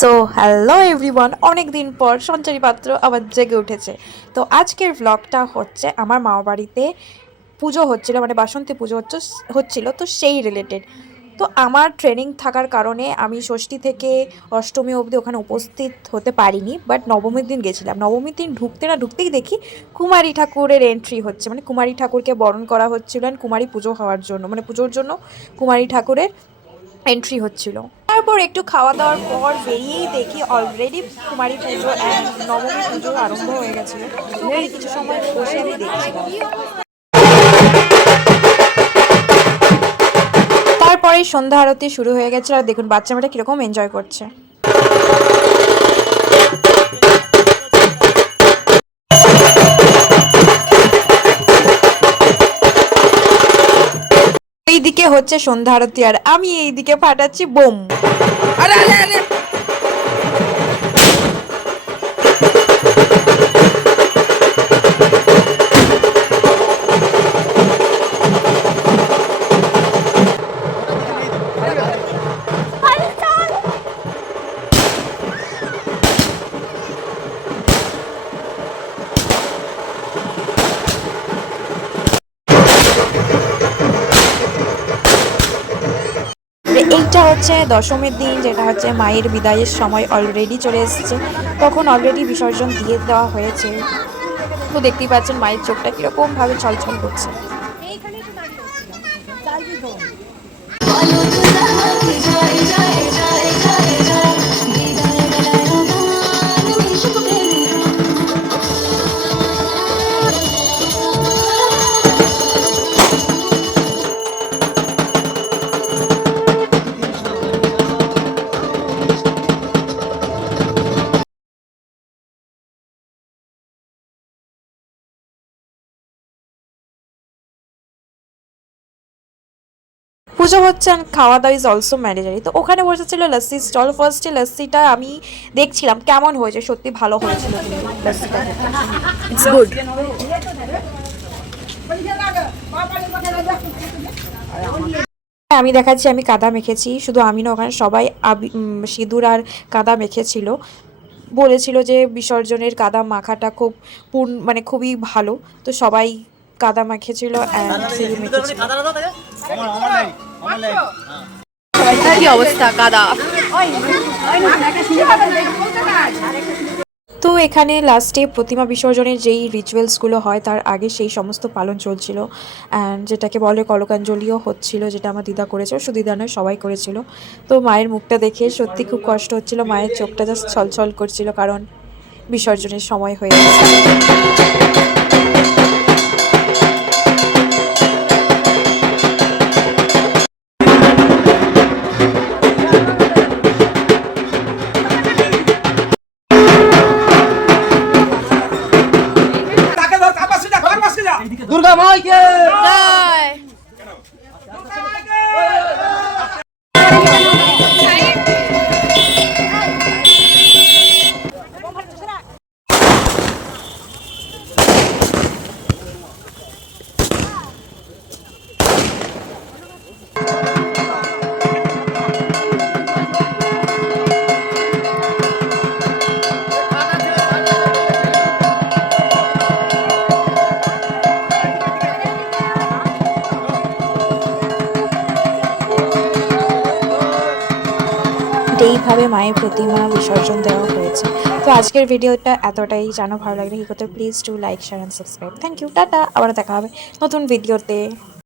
So hello everyone, অনেক দিন পর সঞ্চারী পাত্র আবার জেগে উঠেছে। তো আজকের ব্লগটা হচ্ছে আমার মামা বাড়িতে পুজো হচ্ছিল, মানে বাসন্তী পুজো হচ্ছিল, তো সেই রিলেটেড। তো আমার ট্রেনিং থাকার কারণে আমি ষষ্ঠী থেকে অষ্টমী অবধি ওখানে উপস্থিত হতে পারিনি, বাট নবমীর দিন গেছিলাম। নবমীর দিন ঢুকতে না ঢুকতেই দেখি কুমারী ঠাকুরের এন্ট্রি হচ্ছে, মানে কুমারী ঠাকুরকে বরণ করা হচ্ছিল কুমারী পুজো হওয়ার জন্য, মানে পুজোর জন্য কুমারী ঠাকুরের এন্ট্রি হচ্ছিল। তারপর একটু খাওয়া দাওয়ার পর বেরিয়েই দেখি অলরেডি কুমারী পুজো অ্যান্ড নবমী পুজো আরম্ভ হয়ে গেছিল। ওখানে কিছু সময় বসে আমি দেখছিলাম। তারপরে সন্ধ্যা আরতি শুরু হয়ে গেছে, আর দেখুন বাচ্চা মেয়েটা কিরকম এনজয় করছে। এইদিকে হচ্ছে সন্ধ্যা আরতি আর আমি এইদিকে ফাটাচ্ছি বোম। আরে আরে আরে, এইটা হচ্ছে দশমীর দিন, যেটা হচ্ছে মায়ের বিদায়ের সময় অলরেডি চলে এসেছে। তখন অলরেডি বিসর্জন দিয়ে দেওয়া হয়েছে। তো দেখতেই পাচ্ছেন মায়ের চোখটা কিরকম ভাবে ছলছল করছে। পুজো হচ্ছে and খাওয়া দাওয়া ইজ অলসো ম্যান্ডেটারি। তো ওখানে বসেছিল লস্যি স্টল। ফার্স্টে লস্যিটা আমি দেখছিলাম কেমন হয়েছে, সত্যি ভালো হয়েছিল কিন্তু লস্যিটা, ইটস গুড। আমি দেখাচ্ছি আমি কাদা মেখেছি, শুধু আমি না, ওখানে সবাই সিঁদুর আর কাদা মেখেছিল। বলেছিল যে বিসর্জনের কাদা মাখাটা খুব মানে খুবই ভালো। তো সবাই কাদা মেখেছিল অ্যান্ড সিঁদুর মেখেছিল। কি অবস্থা কাদা। তো এখানে লাস্টে প্রতিমা বিসর্জনের যেই রিচুয়ালসগুলো হয় তার আগে সেই সমস্ত পালন চলছিল, অ্যান্ড যেটাকে বলে কলকাঞ্জলিও হচ্ছিল, যেটা আমার দিদা করেছিল, শুধু দিদা নয় সবাই করেছিল। তো মায়ের মুখটা দেখে সত্যি খুব কষ্ট হচ্ছিল, মায়ের চোখটা জাস্ট ছলছল করছিল, কারণ বিসর্জনের সময় হয়ে গেছে। দুর্গা মাইকে জয়। এইভাবে মায়ের প্রতিমা বিসর্জন দেওয়া হয়েছে। তো আজকের ভিডিওটা এতটাই, জানো ভালো লাগলে কি করতে, please to like share and subscribe. Thank you, টাটা, আবার দেখা হবে নতুন ভিডিওতে।